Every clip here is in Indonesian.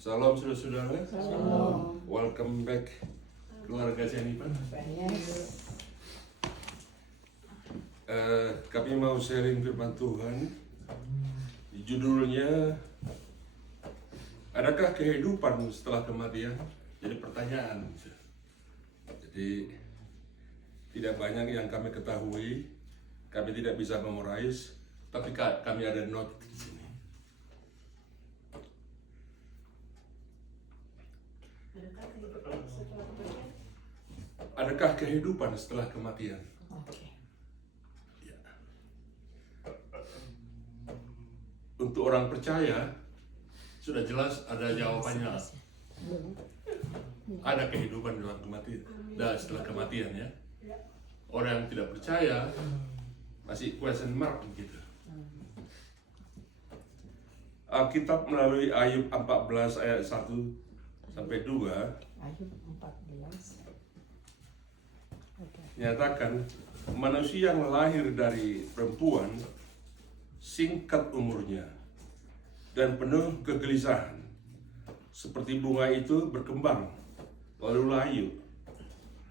Salam saudara-saudara. Salam. Welcome back keluarga Jenipan. Yes. Kami mau sharing firman Tuhan. Judulnya, adakah kehidupan setelah kematian? Jadi pertanyaan. Jadi tidak banyak yang kami ketahui. Kami tidak bisa memorize, tapi kami ada note di sini. Adakah kehidupan setelah kematian? Oke. Ya. Untuk orang percaya, sudah jelas ada jawabannya. Ada kehidupan setelah kematian ya. Orang yang tidak percaya masih question mark gitu. Alkitab melalui Ayub 14 ayat 1 sampai 2 Ayub 14. Oke. menyatakan manusia yang lahir dari perempuan singkat umurnya dan penuh kegelisahan. Seperti bunga itu berkembang lalu layu,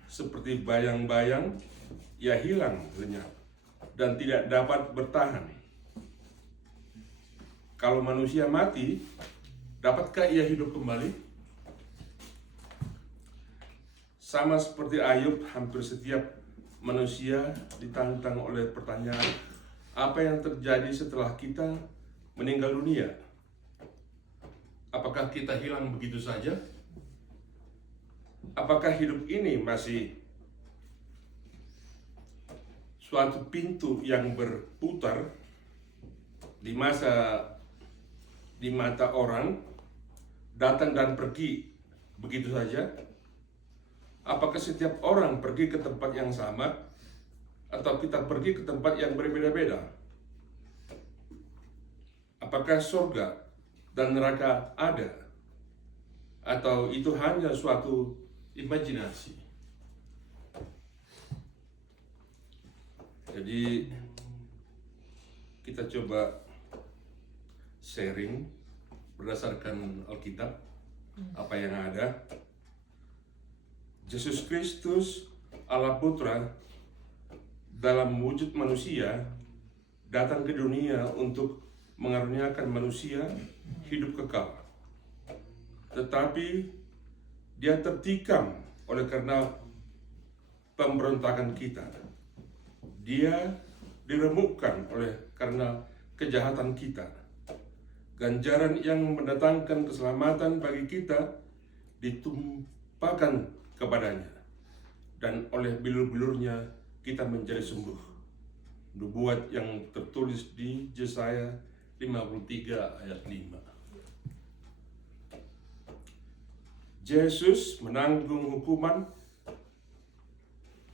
seperti bayang-bayang ia hilang lenyap dan tidak dapat bertahan. Kalau manusia mati, dapatkah ia hidup kembali? Sama seperti Ayub, hampir setiap manusia ditantang oleh pertanyaan, apa yang terjadi setelah kita meninggal dunia? Apakah kita hilang begitu saja? Apakah hidup ini masih suatu pintu yang berputar di mata orang, datang dan pergi begitu saja? Apakah setiap orang pergi ke tempat yang sama atau kita pergi ke tempat yang berbeda-beda? Apakah surga dan neraka ada atau itu hanya suatu imajinasi? Jadi kita coba sharing berdasarkan Alkitab apa yang ada. Yesus Kristus Allah Putra dalam wujud manusia datang ke dunia untuk mengaruniakan manusia hidup kekal. Tetapi dia tertikam oleh karena pemberontakan kita. Dia diremukkan oleh karena kejahatan kita. Ganjaran yang mendatangkan keselamatan bagi kita ditumpahkan kepadanya, dan oleh bilur-bilurnya kita menjadi sembuh. Nubuat yang tertulis di Yesaya 53 ayat 5. Yesus menanggung hukuman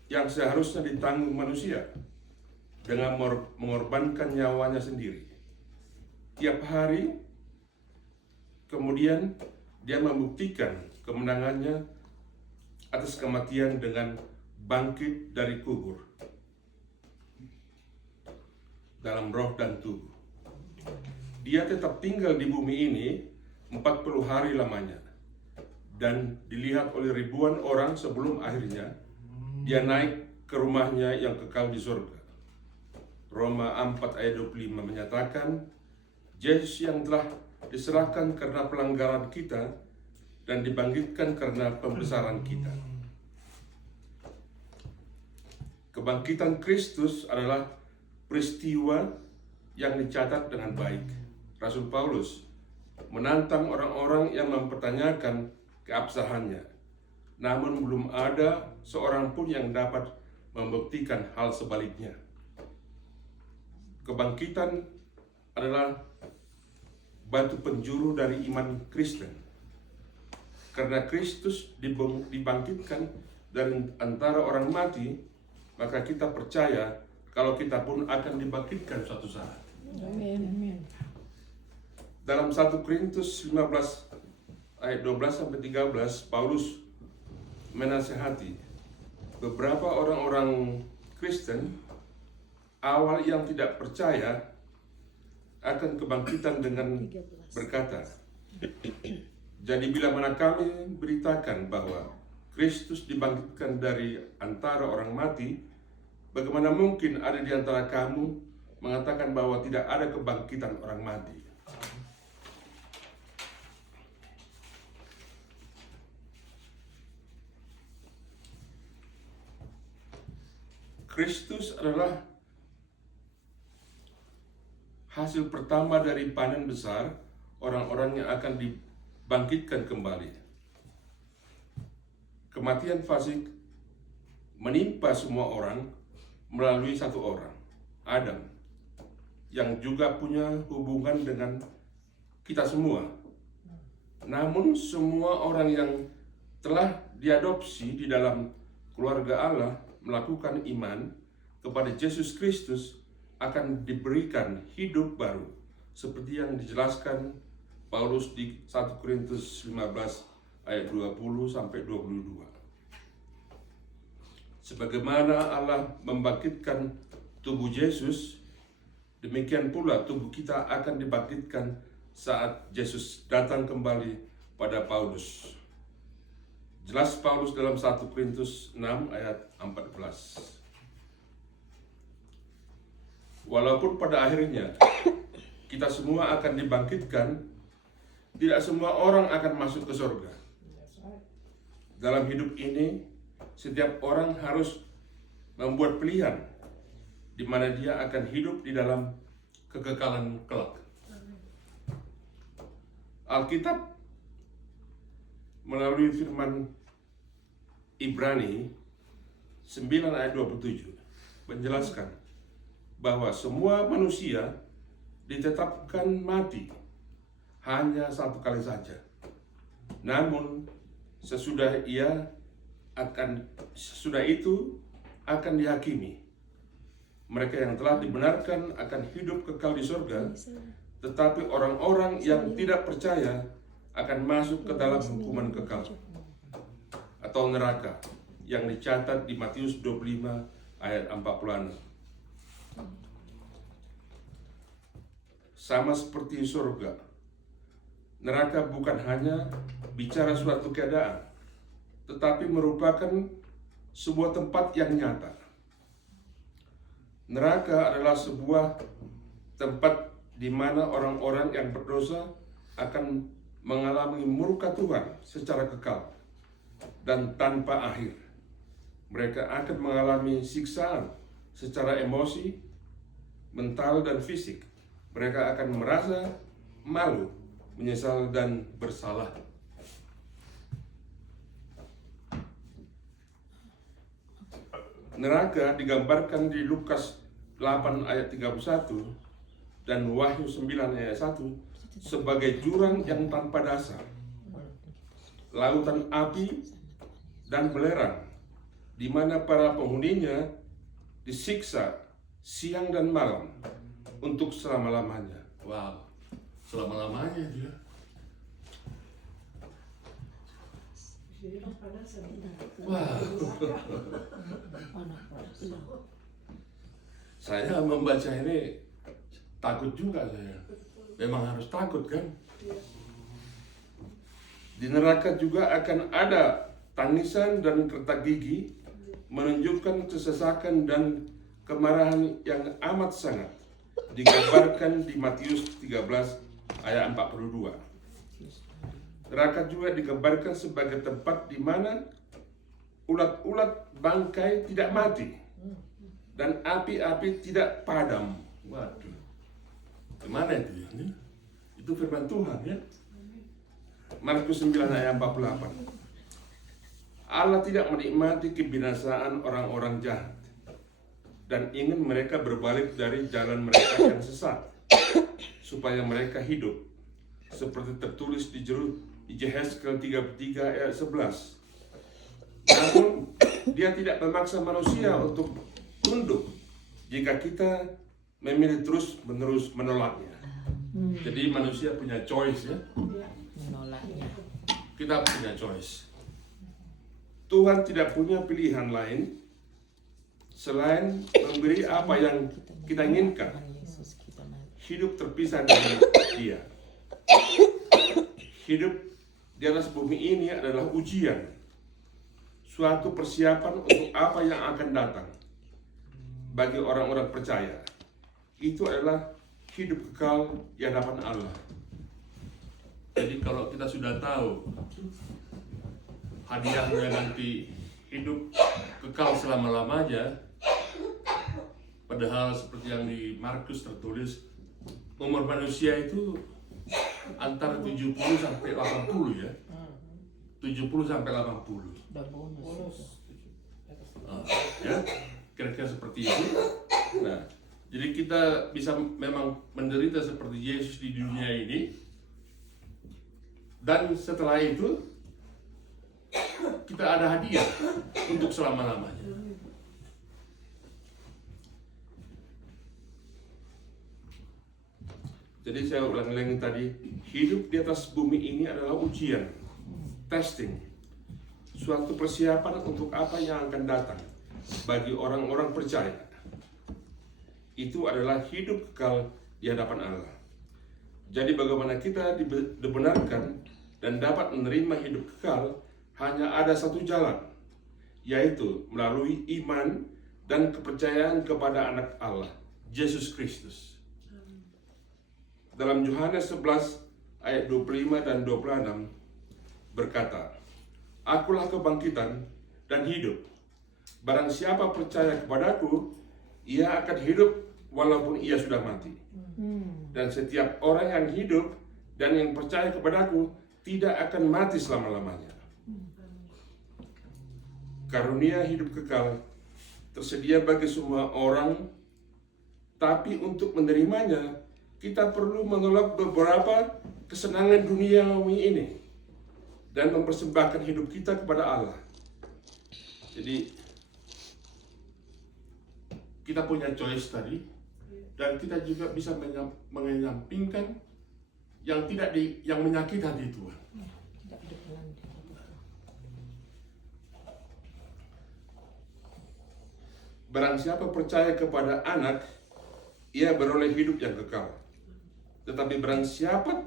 yang seharusnya ditanggung manusia dengan mengorbankan nyawanya sendiri. Tiap hari kemudian dia membuktikan kemenangannya atas kematian dengan bangkit dari kubur dalam roh dan tubuh. Dia tetap tinggal di bumi ini 40 hari lamanya dan dilihat oleh ribuan orang sebelum akhirnya dia naik ke rumahnya yang kekal di surga. Roma 4 ayat 25 menyatakan Yesus yang telah diserahkan karena pelanggaran kita dan dibangkitkan karena pembesaran kita. Kebangkitan Kristus adalah peristiwa yang dicatat dengan baik. Rasul Paulus menantang orang-orang yang mempertanyakan keabsahannya, namun belum ada seorang pun yang dapat membuktikan hal sebaliknya. Kebangkitan adalah batu penjuru dari iman Kristen. Karena Kristus dibangkitkan dari antara orang mati, maka kita percaya kalau kita pun akan dibangkitkan suatu saat. Amin. Dalam 1 Korintus 15 ayat 12 sampai 13, Paulus menasihati beberapa orang-orang Kristen awal yang tidak percaya akan kebangkitan dengan berkata, Jadi bila mana kami beritakan bahwa Kristus dibangkitkan dari antara orang mati, bagaimana mungkin ada di antara kamu mengatakan bahwa tidak ada kebangkitan orang mati? Kristus adalah hasil pertama dari panen besar orang-orang yang akan dibangkitkan kembali. Kematian fasik menimpa semua orang melalui satu orang, Adam, yang juga punya hubungan dengan kita semua. Namun semua orang yang telah diadopsi di dalam keluarga Allah melakukan iman kepada Yesus Kristus akan diberikan hidup baru seperti yang dijelaskan Paulus di 1 Korintus 15 ayat 20 sampai 22. Sebagaimana Allah membangkitkan tubuh Yesus, demikian pula tubuh kita akan dibangkitkan saat Yesus datang kembali pada Paulus. Jelas Paulus dalam 1 Korintus 6 ayat 14. Walaupun pada akhirnya kita semua akan dibangkitkan, tidak semua orang akan masuk ke surga. Dalam hidup ini, setiap orang harus membuat pilihan di mana dia akan hidup di dalam kekekalan kelak. Alkitab melalui firman Ibrani 9 ayat 27 menjelaskan bahwa semua manusia ditetapkan mati hanya satu kali saja. Namun sesudah itu akan dihakimi. Mereka yang telah dibenarkan akan hidup kekal di surga, tetapi orang-orang yang tidak percaya akan masuk ke dalam hukuman kekal atau neraka yang dicatat di Matius 25 ayat 46. Sama seperti surga, neraka bukan hanya bicara suatu keadaan, tetapi merupakan sebuah tempat yang nyata. Neraka adalah sebuah tempat di mana orang-orang yang berdosa akan mengalami murka Tuhan secara kekal dan tanpa akhir. Mereka akan mengalami siksaan secara emosi, mental, dan fisik. Mereka akan merasa malu, menyesal, dan bersalah. Neraka digambarkan di Lukas 8 ayat 31 dan Wahyu 9 ayat 1 sebagai jurang yang tanpa dasar, lautan api dan belerang, di mana para penghuninya disiksa siang dan malam untuk selama-lamanya. Wow, selama-lamanya dia. Wow. Saya membaca ini takut juga saya. Memang harus takut kan? Di neraka juga akan ada tangisan dan kertak gigi, menunjukkan kesesakan dan kemarahan yang amat sangat, digambarkan di Matius 13 ayat 42. Neraka juga digambarkan sebagai tempat di mana ulat-ulat bangkai tidak mati dan api-api tidak padam. Waduh, gimana itu ya? Itu firman Tuhan ya. Markus 9 ayat 48. Allah tidak menikmati kebinasaan orang-orang jahat dan ingin mereka berbalik dari jalan mereka yang sesat, supaya mereka hidup, seperti tertulis di Yehezkiel 33 ayat 11. Namun dia tidak memaksa manusia untuk tunduk jika kita memilih terus-menerus menolaknya. Jadi manusia punya choice ya. Menolaknya. Kita punya choice. Tuhan tidak punya pilihan lain selain memberi apa yang kita inginkan. Hidup terpisah dari Dia. Hidup di atas bumi ini adalah ujian, suatu persiapan untuk apa yang akan datang bagi orang-orang percaya. Itu adalah hidup kekal di hadapan Allah. Jadi kalau kita sudah tahu hadiahnya nanti hidup kekal selama-lamanya, padahal seperti yang di Markus tertulis, umur manusia itu antara 70 sampai 80 ya. 70 sampai 80. Udah bonus. Ya, kira-kira seperti itu. Nah, jadi kita bisa memang menderita seperti Yesus di dunia ini, dan setelah itu kita ada hadiah untuk selama-lamanya. Jadi saya ulang lagi tadi, hidup di atas bumi ini adalah ujian, testing, suatu persiapan untuk apa yang akan datang bagi orang-orang percaya. Itu adalah hidup kekal di hadapan Allah. Jadi bagaimana kita dibenarkan dan dapat menerima hidup kekal, hanya ada satu jalan, yaitu melalui iman dan kepercayaan kepada Anak Allah, Yesus Kristus. Dalam Yohanes 11 ayat 25 dan 26 berkata, "Akulah kebangkitan dan hidup. Barang siapa percaya kepadaku, ia akan hidup walaupun ia sudah mati. Dan setiap orang yang hidup dan yang percaya kepadaku tidak akan mati selama-lamanya." Karunia hidup kekal tersedia bagi semua orang, tapi untuk menerimanya kita perlu menolak beberapa kesenangan duniawi ini dan mempersembahkan hidup kita kepada Allah. Jadi kita punya choice tadi, dan kita juga bisa menyampingkan yang yang menyakiti hati Tuhan. Tidak berkenan. Barang siapa percaya kepada Anak, ia beroleh hidup yang kekal. Tetapi barang siapa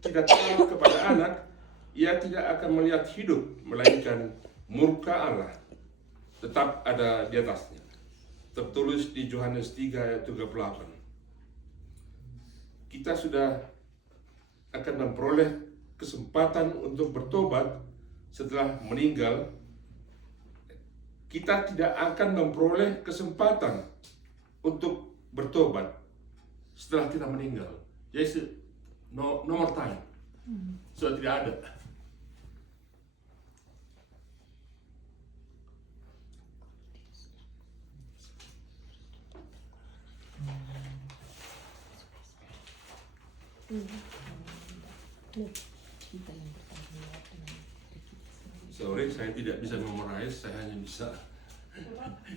tidak taat kepada Anak, ia tidak akan melihat hidup, melainkan murka Allah tetap ada di atasnya. Tertulis di Yohanes 3 ayat 38. Kita sudah akan memperoleh kesempatan untuk bertobat setelah meninggal. Kita tidak akan memperoleh kesempatan untuk bertobat setelah kita meninggal. Jadi no more time. Sudah tidak ada. Kita yang bertanggung jawab dengan diri kita sendiri. Sorry, saya tidak bisa memorize, saya hanya bisa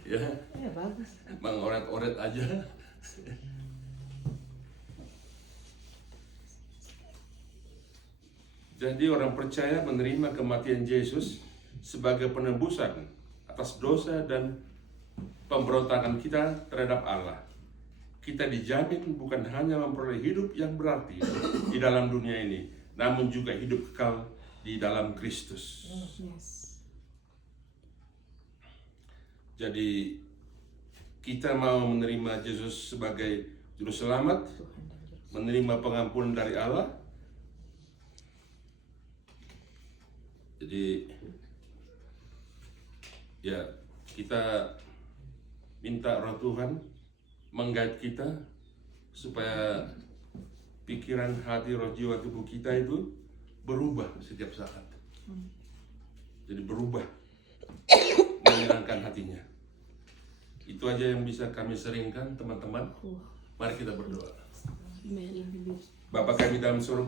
ya Ya bagus. mengoret-oret aja. Jadi orang percaya menerima kematian Yesus sebagai penebusan atas dosa dan pemberontakan kita terhadap Allah. Kita dijamin bukan hanya memperoleh hidup yang berarti di dalam dunia ini, namun juga hidup kekal di dalam Kristus. Yes. Jadi kita mau menerima Yesus sebagai juru selamat, Tuhan dan Juru menerima pengampunan dari Allah. Jadi ya kita minta Roh Tuhan mengguide kita supaya pikiran, hati, roh, jiwa, tubuh kita itu berubah setiap saat. Jadi berubah, menyenangkan hatinya. Itu aja yang bisa kami seringkan, teman-teman. Mari kita berdoa. Amin. Bapa kami dalam surga,